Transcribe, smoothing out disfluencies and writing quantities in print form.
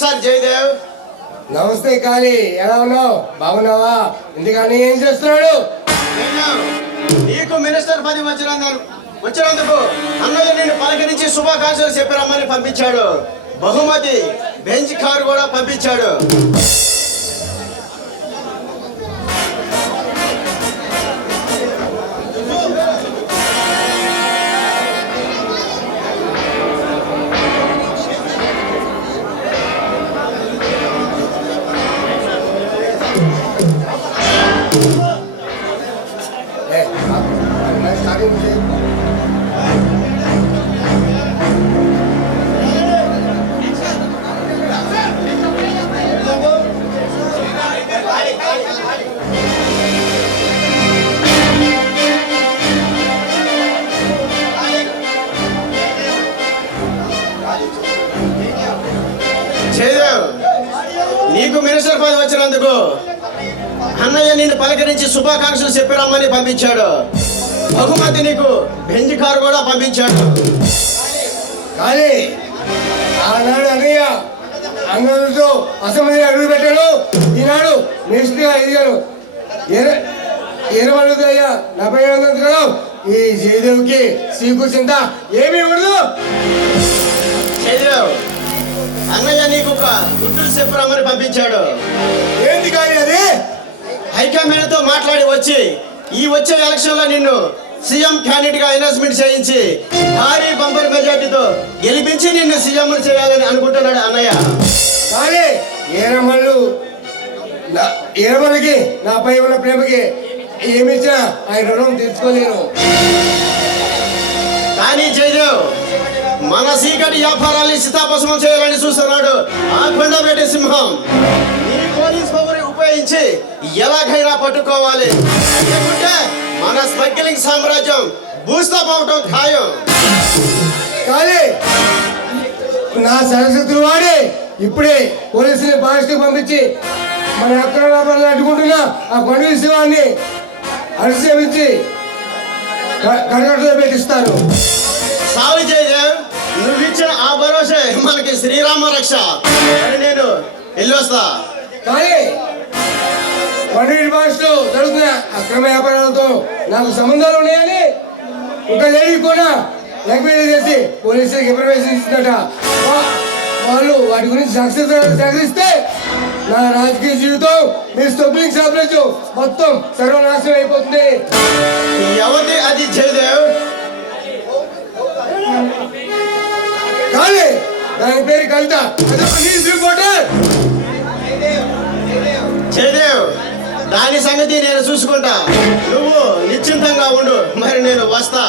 నమస్కారం జయదేవ్. నమస్తే కాళీ, ఎలా ఉన్నావు? బాగున్నావా? ఇందుకని ఏం చేస్తున్నాడు? నీకు మినిస్టర్ పదవి వచ్చినందుకు అన్నయ్య నిన్ను పలకరించి శుభాకాంక్షలు చెప్పి రమ్మని పంపించాడు. బహుమతి బెంచ్ కారు కూడా పంపించాడు. జయదేవ్, నీకు మినిస్టర్ పదవి వచ్చినందుకు అన్నయ్య నిన్ను పలకరించి శుభాకాంక్షలు చెప్పి రమ్మని పంపించాడు. బహుమతి నీకు బెంజ్ కారు కూడా పంపించాడు. కానీ ఆనాడు అన్నయ్య అంగంతో అసెంబ్లీ అడుగు పెట్టాడు, ఈనాడు మినిస్టర్గా ఎదిగాడు. ఏమడుగుతాయ్యా 47 కదా? ఈ జయదేవ్కి సీకు చింత ఏమీ ఉండదు. జయదేవ్, అన్నయ్య నీకు ఒక గుడ్డు చెప్పి రమ్మని పంపించాడు. ఏంటి కానీ అది? హైకమాండ్తో మాట్లాడి వచ్చే ఎలక్షన్ లో నిన్ను సీఎం క్యాండిడేట్ గా అనౌన్స్మెంట్ చేయించి భారీ బంపర్ మెజార్టీతో గెలిపించి నిన్ను సీఎం చేయాలని అనుకుంటున్నాడు అన్నయ్య. కానీ ఏరమలకి నాపై ఉన్న ప్రేమకి ఏమిచ్చినా ఆయన రుణం తీర్చుకోలేను. కానీ జయదేవ్, మన సీకటి వ్యాపారాన్ని సితాపసమం చేయాలని చూస్తున్నాడు ఆ కొండపేట సింహం. ఈ పోలీస్ పవర్ ఉపయోగించి ఎలాగైనా పట్టుకోవాలి, లేకుంటే మన స్మగ్లింగ్ సామ్రాజ్యం భూస్థాపవటం ఖాయం. కానీ నా సరస్వతులు వాడి ఇప్పుడే పోలీసుని బాస్కి పంపించి మన అక్రమ వ్యాపారాలు అడ్డుకుంటున్న ఆ కొండ శివాన్ని అరిసేమించి కడగట్లో పెట్టిస్తాను. సావి జయదేవ్, నువ్వు ఇచ్చిన ఆ భరోసే మనకి శ్రీరామ రక్ష. నేను వెళ్ళొస్తా. కానీ కొండవీటి భాషలో జరుగుతున్న అక్రమ వ్యాపారాలతో నాకు సంబంధాలు ఉన్నాయని ఒక లేడీ కూడా ఎంక్వైరీ చేసి పోలీసులకు ఇన్ఫర్మేషన్ ఇస్తుందట. వాళ్ళు వాటి గురించి సహకరిస్తే నా రాజకీయ జీవితం మీ స్టోబ్లింగ్ సామ్రాజ్యం మొత్తం సర్వనాశనం అయిపోతుంది. ఎవరి అది జయదేవ్? కానీ దాని పేరు కవిత, న్యూస్ రిపోర్టర్. జయదేవ్, దాని సంగతి నేను చూసుకుంటా, నువ్వు నిశ్చింతంగా ఉండు. మరి నేను వస్తా.